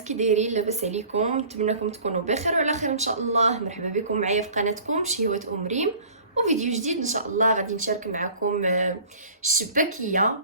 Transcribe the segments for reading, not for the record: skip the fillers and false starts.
البنات، كي دايرين؟ لاباس عليكم؟ نتمنىكم تكونوا بخير وعلى خير ان شاء الله. مرحبا بكم معايا في قناتكم شهوة ام ريم، وفيديو جديد ان شاء الله. غادي نشارك معكم الشباكيه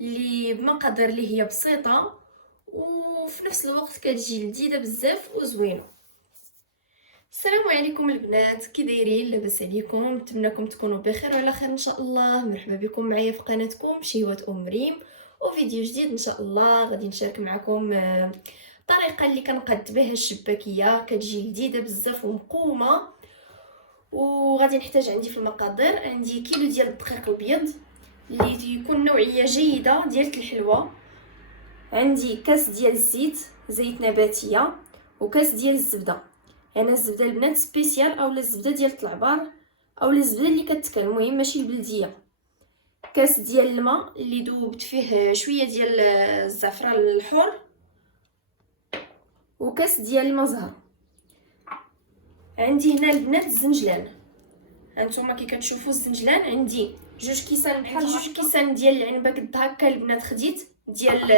اللي بمقادير اللي هي بسيطه وفي نفس الوقت كتجي لذيذه بزاف وزوينه. السلام عليكم البنات، كي دايرين؟ لاباس عليكم؟ نتمنىكم تكونوا بخير وعلى خير ان شاء الله. مرحبا بكم معايا في قناتكم شهوة ام ريم، وفيديو جديد ان شاء الله. غادي نشارك معكم الطريقه اللي كنقاد بها الشباكيه، كتجي لذيذه بزاف ومقومه. وغادي نحتاج عندي في المقادير، عندي كيلو ديال الدقيق الابيض اللي يكون نوعيه جيده ديال الحلوى، عندي كاس ديال الزيت، زيت نباتيه، وكاس ديال الزبده. انا الزبده البنات سبيسيال اولا الزبده ديال العبار اولا الزبده اللي كتكن، المهم ماشي البلديه. كاس ديال الماء اللي دوبت فيه شويه ديال الزعفران الحر، وكاس ديال الماء زهر. عندي هنا البنات الزنجلان، هانتوما كي كتشوفوا الزنجلان عندي جوج كيسان، بحال جوج كيسان ديال العنبه قد هكا البنات. خديت ديال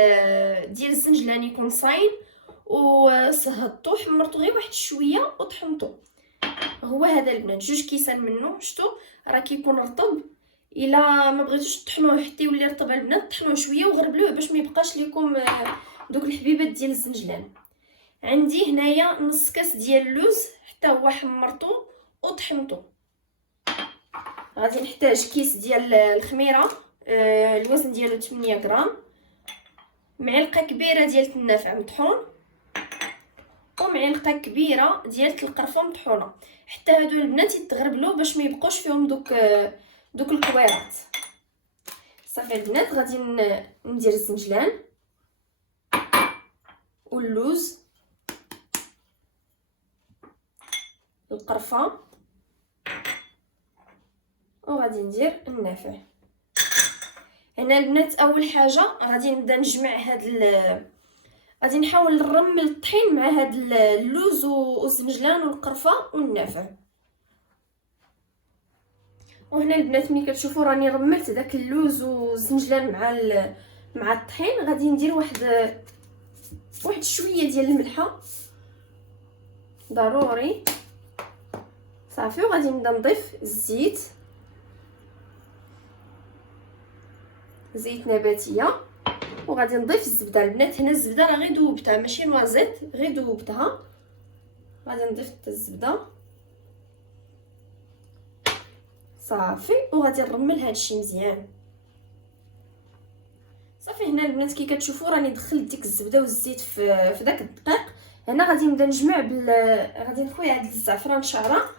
الزنجلان يكون صاين وصهدتو، حمرتو غير واحد شويه وطحنتو. هو هذا البنات جوج كيسان منه، شفتوا راه كيكون رطب. الا ما بغيتوش تطحنوه حتى يولي رطب البنات، طحنوه شويه وغربلوه باش ما يبقاش لكم دوك الحبيبات ديال الزنجلان. عندي هنايا نص كاس ديال اللوز، حتى هو حمرته وطحنته. غادي نحتاج كيس ديال الخميره، الوزن ديالو 8 غرام، معلقه كبيره ديال النافع مطحون، ومعلقه كبيره ديال القرفه مطحونه. حتى هادو البنات يتغربلوا باش ما يبقوش فيهم دوك الكويرات. صافي البنات، غادي ندير الزنجلان واللوز، القرفه، وغادي ندير النافع. هنا البنات اول حاجه غادي نبدا نجمع غادي نحاول نرمل الطحين مع هاد اللوز والزنجلان والقرفه والنافع. وهنا البنات ملي كتشوفوا راني رملت داك اللوز والزنجلان مع الطحين، غادي ندير واحد شويه ديال الملحه ضروري. صافي، وغادي نبدا نضيف الزيت، زيت نباتيه، وغادي نضيف الزبده البنات. هنا الزبده راه غير دوبتها، ماشي نوازيت، غير دوبتها. غادي نضيف حتى الزبده صافي، وغادي نرمل هادشي مزيان. صافي هنا البنات كي كتشوفوا راني دخلت ديك الزبده والزيت في داك الدقيق. هنا غادي نبدا نجمع غادي نخوي هاد الزعفران شعره.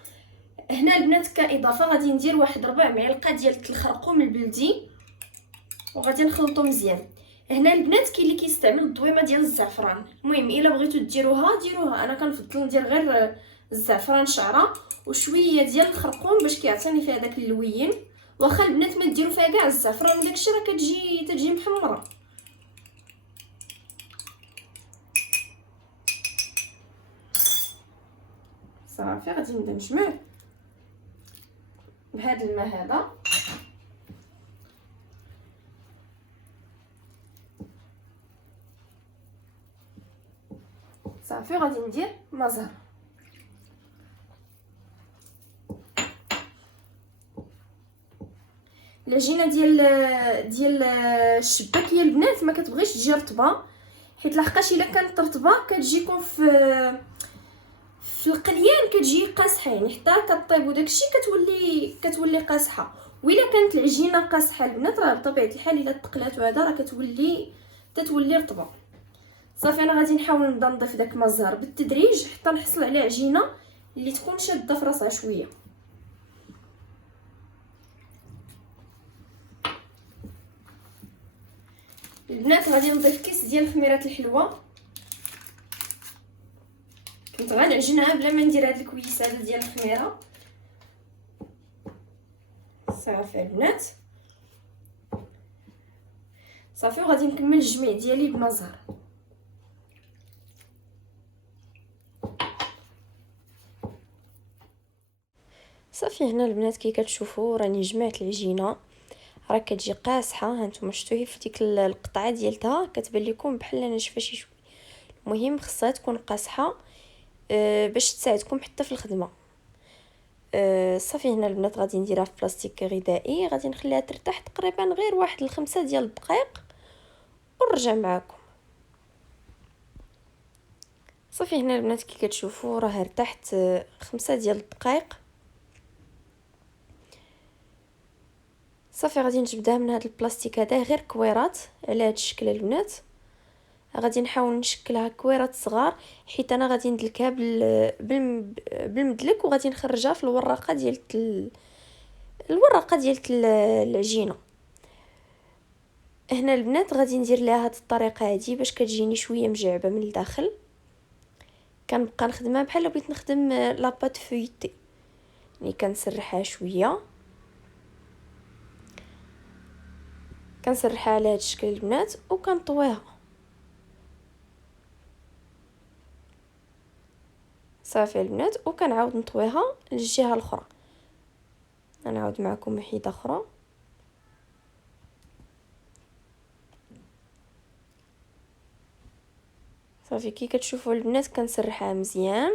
هنا البنات كاضافه غادي ندير واحد ربع معلقه ديال الخرقوم البلدي، وغادي نخلطو مزيان. هنا البنات كاين اللي كيستعمل الضويمه ديال الزعفران، المهم الا بغيتو ديروها انا كنفضل ندير غير الزعفران شعره وشويه ديال الخرقوم باش كيعطيني فيها داك اللوين. واخا البنات ما ديروا فيها كاع الزعفران داكشي، راه تجي محمره. صافي غادي نبدا نجمع بهذا الماء هذا. صافي غادي ندير ماء زهر. العجينه ديال الشباكيه البنات ما كتبغيش تجي رطبه، حيت لحقاش الا كانت رطبه كتجيكم في القليان كتجي قاصحه، يعني حتى كطيب وداكشي كتولي قاصحه. والا كانت العجينه قاصحه البنات راه بطبيعه الحال الا تقلات وهذا راه كتولي رطبه. صافي انا غادي نحاول نبدا نضيف داك الماء الزهر بالتدريج حتى نحصل على عجينه اللي تكون شاده في راسها شويه. البنات غادي نضيف كيس ديال خميره الحلوه، كنت غنعجنها بلا ما ندير هاد الكويس هذا ديال الخميره. صافي البنات، صافي وغادي نكمل الجميع ديالي بماء زهر. صافي هنا البنات كي كتشوفوا راني جمعت العجينه، راه كتجي قاصحه. هانتوما شفتوا هي في ديك القطعه ديالتها كتبان لكم بحال ناشفه شي شويه، مهم خصها تكون قاصحه باش تساعدكم حتى في الخدمه. صافي هنا البنات غادي نديرها في بلاستيك غذائي، غادي نخليها ترتاح تقريبا غير واحد 5 ديال الدقائق ونرجع معكم. صافي هنا البنات كي كتشوفوا راه ارتحت 5 ديال الدقائق. صافي غادي نجبدها من هذا البلاستيك هذا غير كويرات على هذا الشكل البنات. غادي نحاول نشكلها كويرات صغار حيت انا غادي ندلكها بالمدلك وغادي نخرجها في الوراقه ديال العجينه. هنا البنات غادي ندير لها هذه الطريقه هذه باش كتجيني شويه مجعبه من الداخل. كنبقى نخدمها بحال بغيت نخدم لاباط فويتي، يعني كنسرحها شويه، كنسرحها على هذا الشكل البنات وكنطويها. صافي البنات وكنعاود نطويها للجهه الاخرى. غنعاود معكم وحده اخرى. صافي كي كتشوفوا البنات كنسرحها مزيان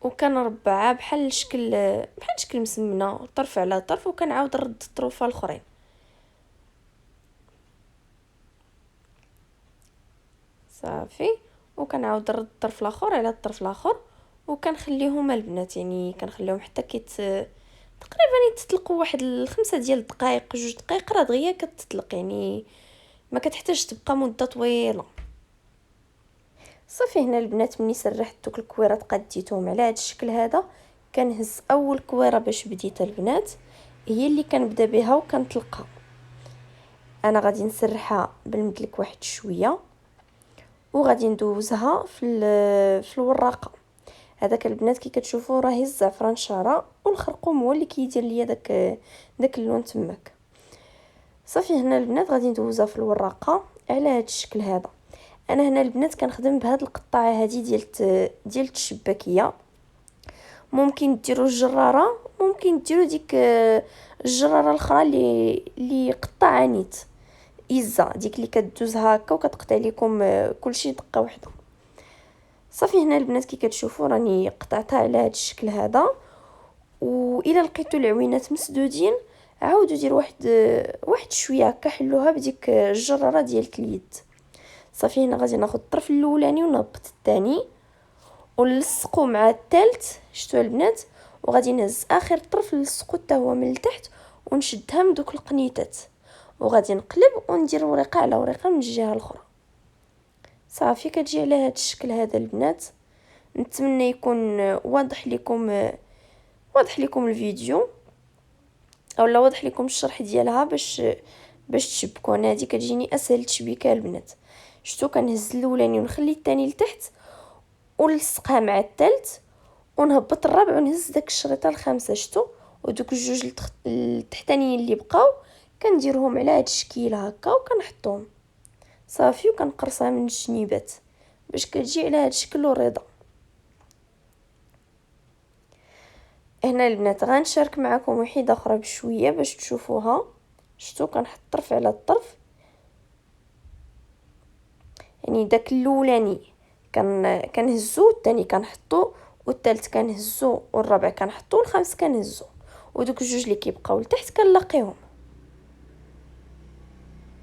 وكنربعها بحال شكل مسمنه طرف على طرف، وكنعاود نرد الطروفه الاخرين. صافي وكنعاود نرد الطرف الاخر على الطرف الاخر وكنخليهم البنات، يعني كنخليهم حتى تقريبا يتطلقوا واحد 5 ديال الدقائق 2 دقائق راه دغيا كتطلق، يعني ما كتحتاج تبقى مده طويله. صافي هنا البنات ملي سرحت دوك الكويرات قديتهم على هذا الشكل هذا، كنهز اول كويره باش بديت البنات هي اللي كنبدا بها وكنطلقها. انا غادي نسرحها بالمدلك واحد شويه وغادي ندوزها في الوراقه. هذاك البنات كي كتشوفوا راهي الزعفران شاره والخرقوم هو اللي كيدير ليا داك اللون تماك. صافي هنا البنات غادي ندوزها في الوراقه على هذا الشكل هذا. انا هنا البنات كنخدم بهاد القطعه هذه ديال الشباكيه. ممكن ديروا الجراره، ممكن ديروا ديك الجراره الاخرى اللي قطع نيت ايزا، ديك اللي كدوز هكا وكتقطع لكم كلشي دقه واحده. صافي هنا البنات كي كتشوفوا راني قطعتها على هذا الشكل هذا، والى لقيتوا العوينات مسدودين عاودوا ديروا واحد شويه هكا حلوها بديك الجراره ديال اليد. صافي هنا غادي ناخذ الطرف الاولاني ونهبط الثاني ونلصقو مع الثالث، شفتوا البنات، وغادي نهز اخر طرف نلصقو حتى هو من التحت ونشدها من دوك القنيتات وغادي نقلب وندير ورقه على ورقه من الجهه الاخرى. صافي كتجي على هذا الشكل هذا البنات. نتمنى يكون واضح لكم الفيديو اولا واضح لكم الشرح ديالها باش تشبكوا. انا هذه كتجيني اسهل تشبيكه البنات. شفتوا كنهز الاولاني ونخلي الثاني لتحت ونلصقها مع الثالث ونهبط الرابع ونهز داك الشريطه الخامسه، شفتوا، ودوك الجوج التحتانيين اللي بقاو كنديرهم على هذا الشكل هكا وكنحطهم. صافي وكنقرصها من الجنيبات باش كتجي على هذا الشكل وريضه. هنا البنات غنشارك معكم وحده اخرى بشويه باش تشوفوها. شفتوا كنحط طرف على الطرف، يعني داك الاولاني كنهزو، الثاني كنحطو، والثالث كنهزو، والرابع كنحطو، والخامس كنهزو، ودوك الجوج اللي كيبقاو لتحت كنلاقيهم.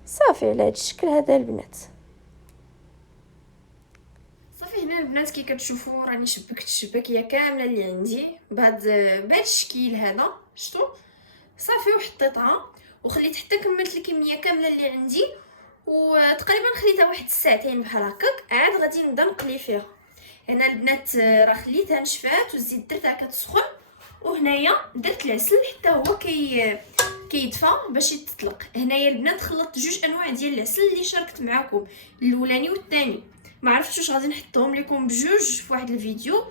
صافي على هذا الشكل هذا البنات. صافي هنا البنات كي كتشوفوا راني شبكت الشباكيه كامله اللي عندي بهذا الشكل هذا، شفتوا. صافي وحطيتها وخليت حتى كملت الكميه كامله اللي عندي، وتقريبا خليتها واحد الساعتين بحال هكاك. عاد غادي نبدا نقلي فيها. هنا البنات راه خليتها نشفات والزيت درتها كتسخن، وهنايا درت العسل حتى هو كيدفى باش يتطلق. هنايا البنات خلطت جوج انواع ديال العسل اللي شاركت معكم، الاولاني والثاني. ما عرفتش واش غادي نحطهم لكم بجوج في واحد الفيديو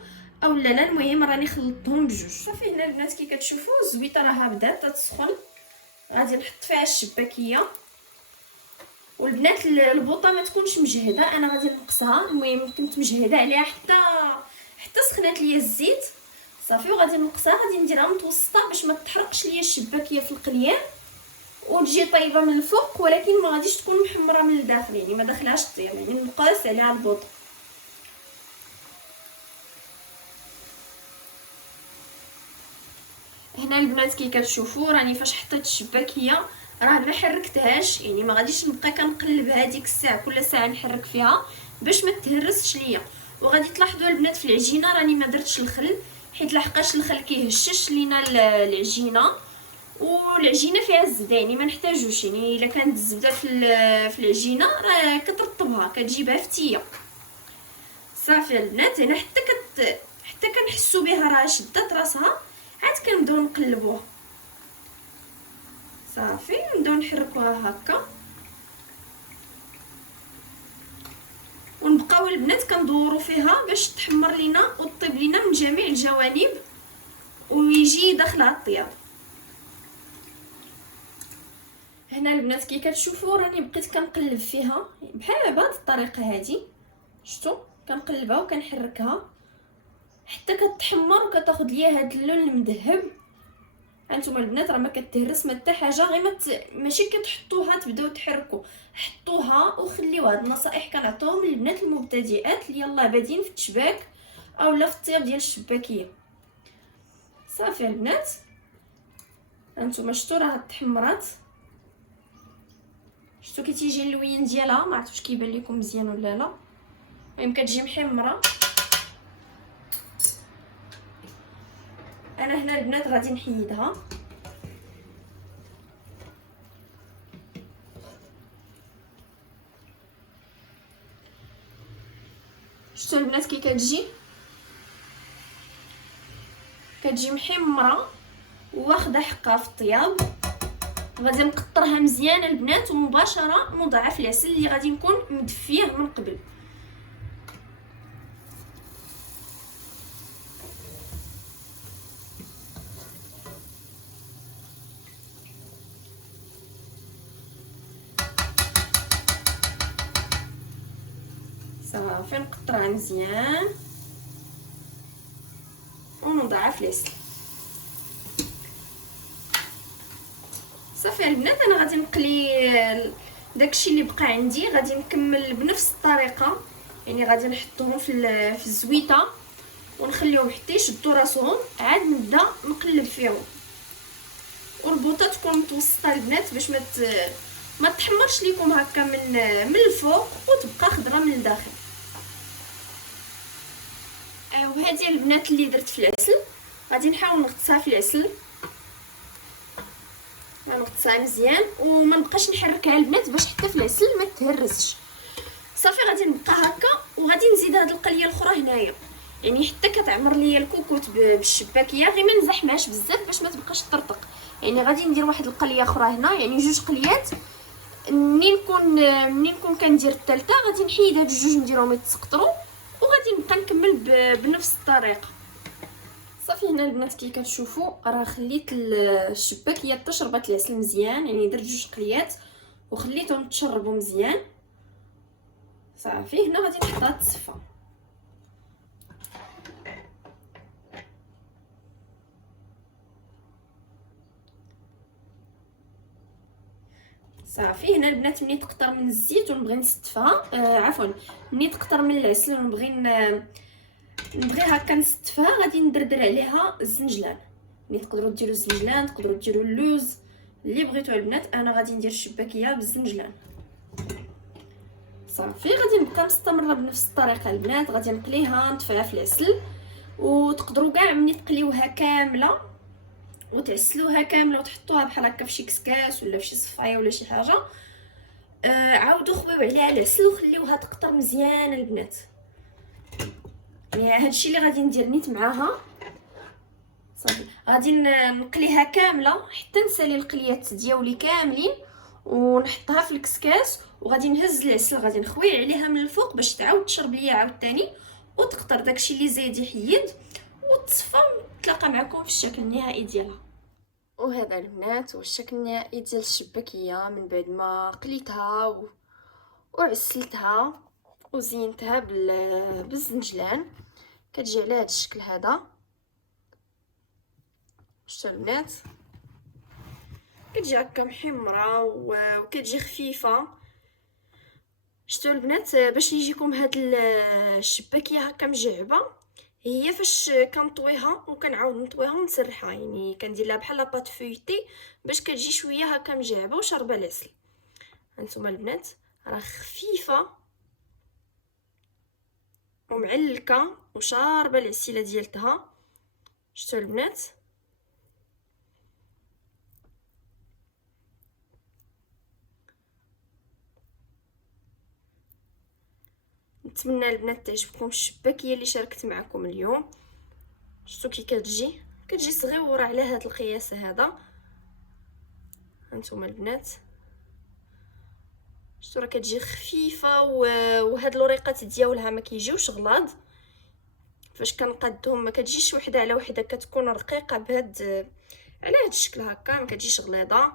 او لا. المهم راني خلطتهم بجوج. صافي هنا البنات كي كتشوفوا الزويته راها بدات تسخن. غادي نحط فيها الشباكيه، والبنات البوطه ما تكونش مجهده، انا غادي نقصها. المهم كنت مجهده عليها حتى سخنات ليا الزيت. صافي وغادي نقصها، غادي نديرها متوسطه باش ما تحرقش ليا الشباكيه في القليان، وتجي طيبه من الفوق، ولكن ما غاديش تكون محمره من الداخل، يعني ما داخلهاش الطياب، يعني نقاس عليها البوط. هنا البنات كي كتشوفوا راني فاش حطيت الشباكيه راه ما حركتهاش، يعني ما غاديش نبقى كنقلبها ديك الساعه، كل ساعه نحرك فيها باش ما تهرسش ليا. وغادي تلاحظوا البنات في العجينه راني ما درتش الخل، حيت لحقاش الخل كيهشش لينا العجينه، والعجينه فيها الزبده يعني ما نحتاجوش، يعني الا كانت الزبده في العجينه راه كترطبها كتجيبها فتيه. صافي البنات هنا حتى كنحسوا بها راه شدات راسها، عاد كنبداو نقلبوها. صافي نبداو نحركوها هكا، ونبقاو البنات كندورو فيها باش تحمر لينا وطيب لينا من جميع الجوانب ويجي داخلها الطياب. هنا البنات كي كتشوفوا راني بقيت كنقلب فيها بحال بهذه الطريقه هذه، شفتوا كنقلبها وكنحركها حتى كتحمر وكتاخذ ليا هذا اللون المذهب. هانتوما البنات راه ما كتهرس ما حتى حاجه، غير ماشي كتحطوها تبداو تحركوا، حطوها وخليوها. هاد النصائح كنعطيهم للبنات المبتدئات اللي يلاه بادين في التشباك اولا في الطياب ديال الشباكيه. صافي البنات هانتوما شفتوا راه تحمرات، شفتوا كي تيجي اللوين ديالها، ما عرفتش كيبان لكم مزيان ولا لا، المهم كتجي محمره. انا هنا البنات غادي نحيدها. شفتوا البنات كي كتجي محمره واخده حقها في الطياب. غادي نقطرها مزيان البنات ومباشره نضعف العسل اللي غادي نكون مدفيه من قبل. صافي نقطرها مزيان ونضعف العسل. صافي البنات انا غادي نقلي داكشي اللي بقى عندي، غادي نكمل بنفس الطريقه، يعني غادي نحطهم في الزويته ونخليهم حتى يشدوا راسهم، عاد نبدا نقلب فيهم. والبوطه تكون متوسطه البنات باش ما تحمرش ليكم هكا من الفوق وتبقى خضره من الداخل. وهذه البنات اللي درت في العسل غادي نحاول نغطسها في العسل، نغطسها مزيان وما نبقاش نحركها البنات باش حتى في العسل ما تهرسش. صافي غادي نبقى هكا وغادي نزيد هاد القليه الاخرى هنايا، يعني حتى كتعمر ليا الكوكوت بالشباكيه، غير ما نزحمهاش بزاف باش ما تبقاش تطرطق. يعني غادي ندير واحد القليه اخرى هنا، يعني جوج قليات. منين نكون كندير الثالثه غادي نحيد هاد الجوج نديرهم يتسقطروا وغادي نبقى نكمل بنفس الطريقه. صافي هنا البنات كي كتشوفوا راه خليت الشباكيه تشربات العسل مزيان، يعني درت جوج قليات وخليتهم تشربوا مزيان. صافي هنا غادي نحطها تصفى. صافي هنا البنات ملي تكثر من الزيت ونبغي نستفها، عفوا ملي تكثر من العسل ونبغي نبغي هكا نستفها، غادي ندردر عليها الزنجلان. ملي تقدروا ديروا الزنجلان تقدروا ديروا اللوز اللي بغيتو البنات، انا غادي ندير الشباكيه بالزنجلان. صافي غادي نبقى مستمره بنفس الطريقه البنات، غادي نقليها نطفيها في العسل، وتقدروا كاع ملي تقليوها كامله وتعسلوها كامله وتحطوها بحال هكا في شي كسكاس ولا في شي صفايه ولا شي حاجه، عاودوا خويو عليها العسل وخليوها تقطر مزيان البنات. يعني هادشي اللي غادي ندير نيت معاها. صافي غادي نقليها كامله حتى نسالي القليات ديالي كاملين ونحطها في الكسكاس، وغادي نهز العسل غادي نخوي عليها من الفوق باش تعاود تشرب ليا عاوتاني وتقطر داكشي اللي زايد يحيد وتصفى. نتلاقى معكم في الشكل النهائي ديالها. وهذا البنات هو الشكل النهائي ديال الشباكيه من بعد ما قليتها وعسلتها وزينتها بالزنجلان. كتجي على هذا الشكل هذا. شفتوا البنات كتجي هكا محمره وكتجي خفيفه. شتو البنات باش يجيكم هاد الشباكيه هكا مجعبه، هي فاش كنطويها وكنعاود نطويها ونسرحها، يعني كندير لها بحال لاباط فويتي باش كتجي شويه هكا مجعبه وشاربه العسل. هانتوما البنات راه خفيفه ومعلكه وشاربه العسيله ديالتها. شتو البنات نتمنى البنات تعجبكم الشباكيه اللي شاركت معكم اليوم. شتو كي كتجي صغيره على هاد القياس هذا. هانتوما البنات شتو راه كتجي خفيفه وهاد الوريقات ديالها ما كيجيوش غلاض. فاش كنقادهم ما كتجيش وحده على وحده، كتكون رقيقه بهاد على هاد الشكل هكا، ما كتجيش غليظه.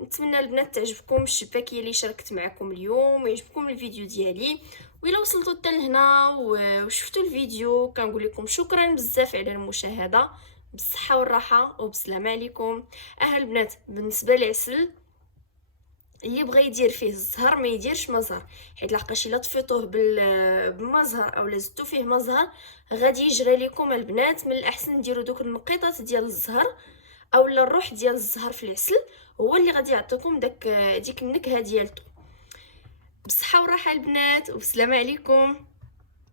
نتمنى البنات تعجبكم الشباكيه اللي شاركت معكم اليوم ويعجبكم الفيديو ديالي. وإلا وصلتوا حتى لهنا وشفتوا الفيديو كنقول لكم شكرا بزاف على المشاهده. بالصحه والراحه وبسلامه عليكم. البنات بالنسبه للعسل اللي بغى يدير فيه الزهر ما يديرش مزهر، حيت لحقاش الا طفيتوه بمزهر او زدتو فيه مزهر غادي يجرى لكم البنات. من الاحسن ديروا دوك النقيطات ديال الزهر اولا الروح ديال الزهر في العسل، هو اللي غادي يعطيكم ديك النكهه ديالته. بالصحه والراحه البنات وبسلامه عليكم.